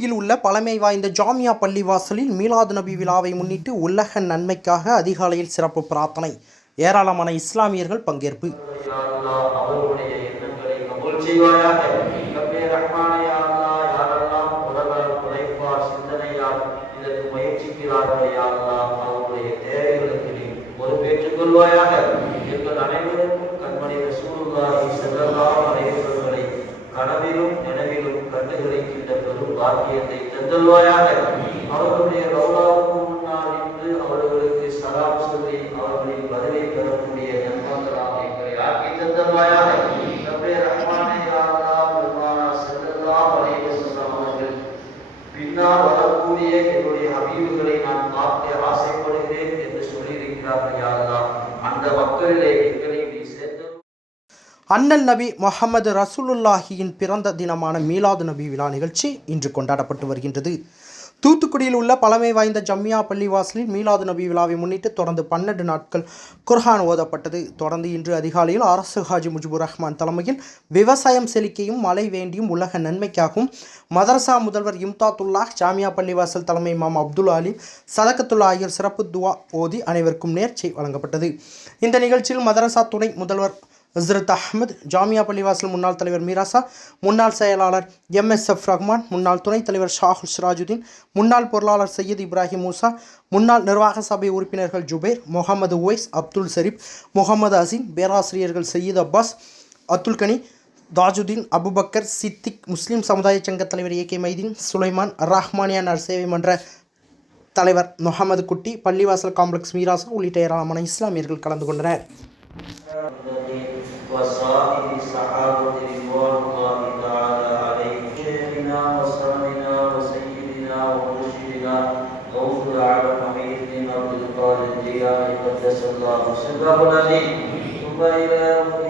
தூத்துக்குடியில் உள்ள பழமை வாய்ந்த ஜாமியா பள்ளிவாசலில் மீலாது நபி விழாவை முன்னிட்டு உலக நன்மைக்காக அதிகாலையில் சிறப்பு பிரார்த்தனை. ஏராளமான இஸ்லாமியர்கள் பங்கேற்பு. யா அல்லாஹ் அவர்களுடைய எண்ணங்களை கபூல் செய்வாயாக ரப்பே ரஹ்மானே யா அல்லாஹ் யாரெல்லாம் உலக உழைப்பார் சிந்தனையால் இதற்கு முயற்சிக்கிறார்கள் யா அல்லாஹ் அவர்களுடைய தேவைகளுக்கு நீ பொறுப்பேற்றுக் கொள்வாயாக எங்கள் அனைவருக்கும் கண்மணி ரசூலுல்லாஹி ஸல்லல்லாஹு அலைஹி வஸல்லை கனவிலும் நினைவிலும் கண்டுகளிக்கின்ற பெரும் பாக்கியத்தை தந்தல்வாயாக அவர்களுடைய ரவுலாவுக்கு முன்னால் நின்று அவர்களுக்கு சலாம் சொல்லி அவர்களின் பதிலை பெறக்கூடிய நன்மக்களாக எங்களை ஆக்கி தந்தல்வாயாக ரப்பே ரஹ்மானே யா அல்லாஹ் பெருமானா ஸல்லல்லாஹு அலைஹி வஸல்லம் அவர்கள் பின்னால் வரக்கூடிய என்னுடைய ஹபீபுகளை நான் பார்க்க ஆசைப்படுகிறேன் என்று சொல்லியிருக்கிறார்கள் யா அல்லாஹ் அந்த மக்களிலே எங்களை நீ சேர்த்து அண்ணல் நபி முஹம்மது ரசூலுல்லாஹியின் பிறந்த தினமான மீலாது நபி விழா நிகழ்ச்சி இன்று கொண்டாடப்பட்டு வருகின்றது. தூத்துக்குடியில் உள்ள பழமை வாய்ந்த ஜம்மியா பள்ளிவாசலில் மீலாது நபி விழாவை முன்னிட்டு தொடர்ந்து பன்னெண்டு நாட்கள் குர்ஹான் ஓதப்பட்டது. தொடர்ந்து இன்று அதிகாலையில் அரசு ஹாஜி முஜிபுர் ரஹ்மான் தலைமையில் விவசாயம் செழிக்கையும் மழை வேண்டியும் உலக நன்மைக்காகவும் மதரசா முதல்வர் இம்தாத்துல்லாஹ் ஜாமியா பள்ளிவாசல் தலைமை இமாம் அப்துல் அலி சதக்கத்துல்லா ஆகியோர் சிறப்பு துவா ஓதி அனைவருக்கும் நேர்ச்சி வழங்கப்பட்டது. இந்த நிகழ்ச்சியில் மதரசா துணை முதல்வர் ஹஸ்ரத் அஹ்மத் ஜாமியா பள்ளிவாசல் முன்னாள் தலைவர் மீராசா முன்னாள் செயலாளர் எம்எஸ்எஃப் ரஹ்மான் முன்னாள் துணைத் தலைவர் ஷாஹுல் சிராஜுதீன் முன்னாள் பொருளாளர் சையத் இப்ராஹிம் மூசா முன்னாள் நிர்வாக சபை உறுப்பினர்கள் ஜுபேர் முகமது ஒய்ஸ் அப்துல் ஷரீப் முகமது அசீம் பேராசிரியர்கள் சையீத் அப்பாஸ் அப்துல் கனி தாஜுதீன் அபுபக்கர் சித்திக் முஸ்லீம் சமுதாய சங்க தலைவர் ஏ கே மைதீன் சுலைமான் ரஹ்மானியா சேவை மன்ற தலைவர் முகமது குட்டி பள்ளிவாசல் காம்ப்ளெக்ஸ் மீராசா உள்ளிட்ட ஏராளமான இஸ்லாமியர்கள் கலந்து கொண்டனர். وصائر الله تعالى عليهم. شيخنا وسندنا وسيدنا ومرشدنا غوث العالم محيي الدين عبد القادر قدس الله سره العليم ثم إلى روح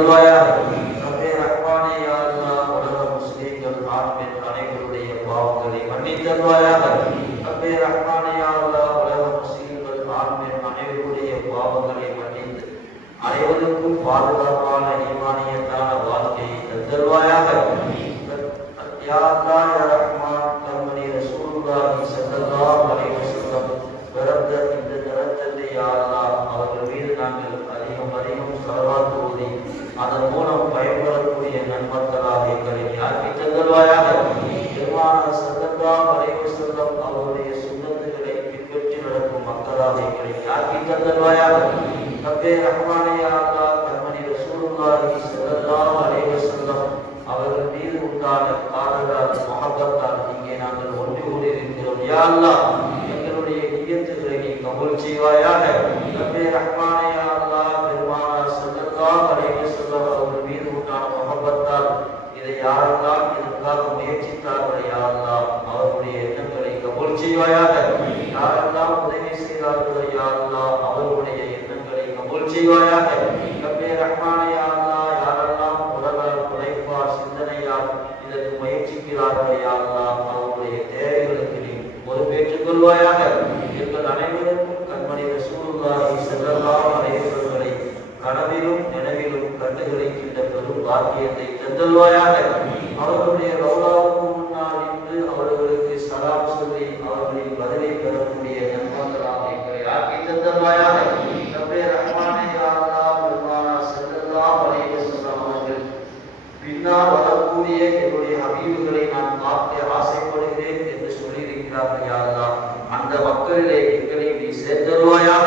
மன்னித்தருவாயாக ரப்பே ரஹ்மானே யா அல்லாஹ் உலக முஸ்லிம்கள் ஆண் அனைவருடைய பாவங்களை மன்னித்தருவாயாக ரப்பே ரஹ்மானே யா அல்லாஹ் உலக முஸ்லிம்கள் ஆண் அனைவருடைய பாவங்களை மன்னித்து அனைவருக்கும் பாதுகாப்பான ஈமானியத்தான வாழ்க்கையை தந்தருவாயாக யா அல்லாஹ் யா ரஹ்மான் கண்மணி ரசூலுல்லாஹி ஸல்லல்லாஹு அலைஹி வஸல்லம் பிறந்த இந்த தரத்தை யா அல்லாஹ் அவர்கள் மீது நாங்கள் அதிகம் அதிகம் செலவாத்து அதன் மூலம் பயன்படக்கூடிய நண்பர்களாக எங்களை யாருக்கு தந்தல்வாயாக பெருமான சல்லல்லாஹு அலைஹி வஸல்லம் அவருடைய சுண்ணத்துகளை பின்பற்றி நடக்கும் மக்களாக எங்களை யாருக்கு தந்தல்வாயாக ரப்பே ரஹ்மானே யா அல்லாஹ் கண்மணி ரசூலுல்லாஹி ஸல்லல்லாஹு அலைஹி வஸல்லம் அவர்கள் மீது உண்டான காதலால் மொஹப்பத்தால் இங்கே நாங்கள் ஒன்று கூடியிருக்கிறோம். யா அல்லாஹ் எங்களுடைய நியத்துகளை நீ கபூல் செய்வாயாக? ரப்பே ரஹ்மானே செய்வாயாக. யாரெல்லாம் உதவி செய்தார்களோ யாரெல்லாம் அவர்களுடைய எண்ணங்களை கபூல் செய்வாயாக. ரப்பே ரஹ்மானே யா யாரெல்லாம் உடலால் உழைப்பார் சிந்தனையால் இதற்கு முயற்சிக்கிறார்கள் யாரெல்லாம் அல்லாஹ் அவர்களுடைய தேவைகளுக்கு நீ பொறுப்பேற்றுக் கொள்வாயாக. எங்கள் அனைவருக்கும் கண்மணி ரசூலுல்லாஹி ஸல்லல்லாஹு அலைஹி வஸல்லை கனவிலும் நினைவிலும் கண்டுகளிக்கின்ற பெரும் பாக்கியத்தை தந்தல்வாயாக அவர்களுடைய ரவுலாவுக்கு முன்னால் நின்று அவர்களுக்கு சலாம் சொல்லி அவர்களின் பதிலை பெறக்கூடிய நன்மக்களாக எங்களை ஆக்கி தந்தல்வாயாக ரப்பே ரஹ்மானே யா அல்லாஹ் பெருமானா ஸல்லல்லாஹு அலைஹி வஸல்லம் அவர்கள் பின்னால் வரக்கூடிய என்னுடைய ஹபீபுகளை நான் பார்த்து ஆசைப்படுகிறேன் என்று சொல்லியிருக்கிறார்கள் யாரெல்லாம் அந்த மக்களிலே எங்களை நீ சேர்ந்தருவாயாக.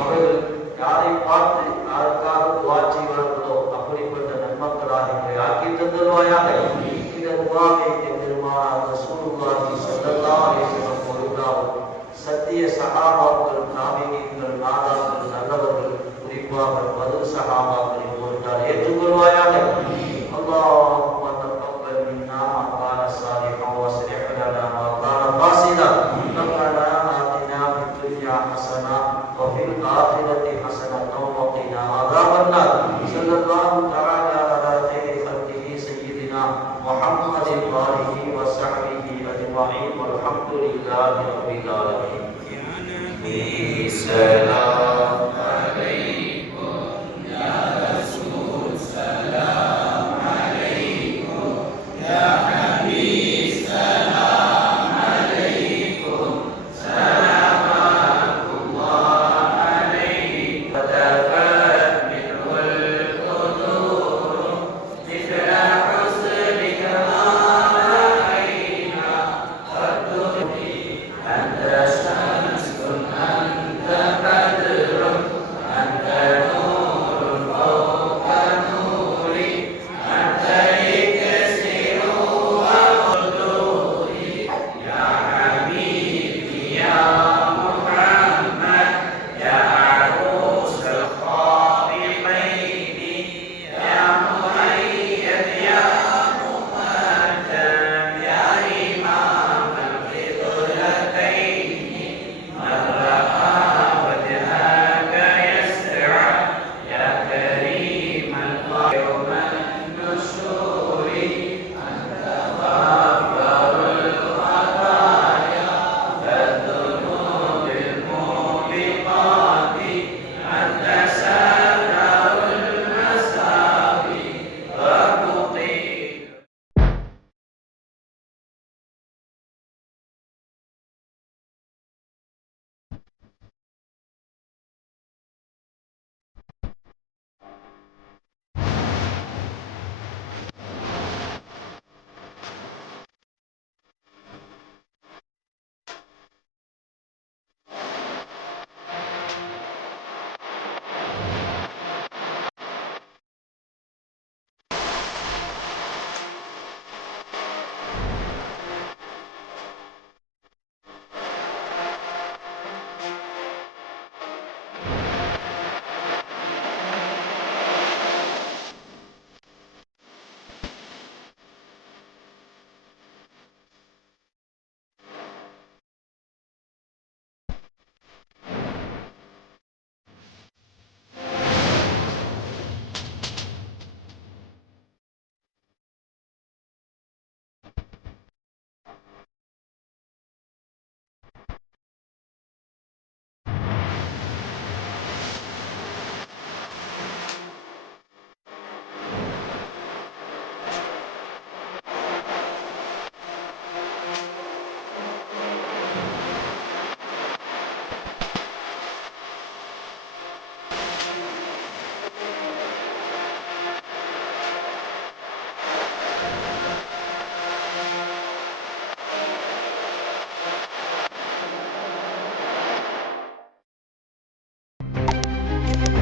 அவர்கள் யாரை பார்த்து யாருக்காக துவா செய்வார்களோ அப்படிப்பட்ட நன்மக்களாக எங்களை ஆக்கி தந்தருவாயாக. இந்த துவாவை محمد وآله وصحبه أجمعين والحمد لله رب العالمين.